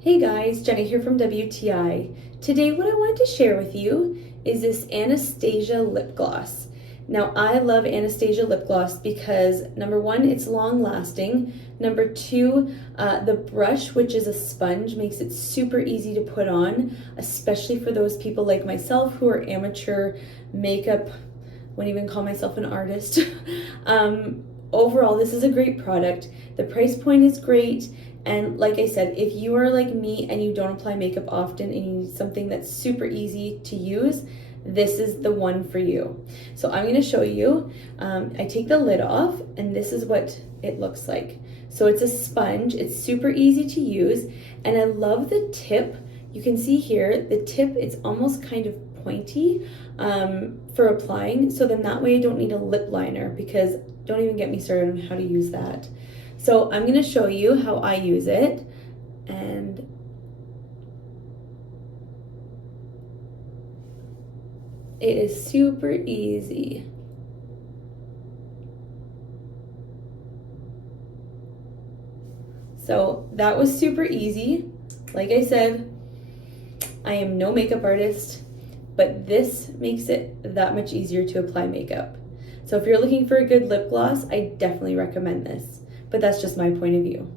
Hey guys, Jenny here from WTI. Today what I wanted to share with you is this Anastasia lip gloss. Now I love Anastasia lip gloss because number one, it's long lasting. Number two, the brush, which is a sponge, makes it super easy to put on, especially for those people like myself who are amateur makeup. Wouldn't even call myself an artist. Overall, this is a great product. The price point is great. And like I said, if you are like me and you don't apply makeup often and you need something that's super easy to use, this is the one for you. So I'm going to show you. I take the lid off and this is what it looks like. So it's a sponge. It's super easy to use. And I love the tip. You can see here, the tip, it's almost kind of pointy for applying. So then that way I don't need a lip liner, because don't even get me started on how to use that. So I'm going to show you how I use it, and it is super easy. So that was super easy. Like I said, I am no makeup artist, but this makes it that much easier to apply makeup. So if you're looking for a good lip gloss, I definitely recommend this. But that's just my point of view.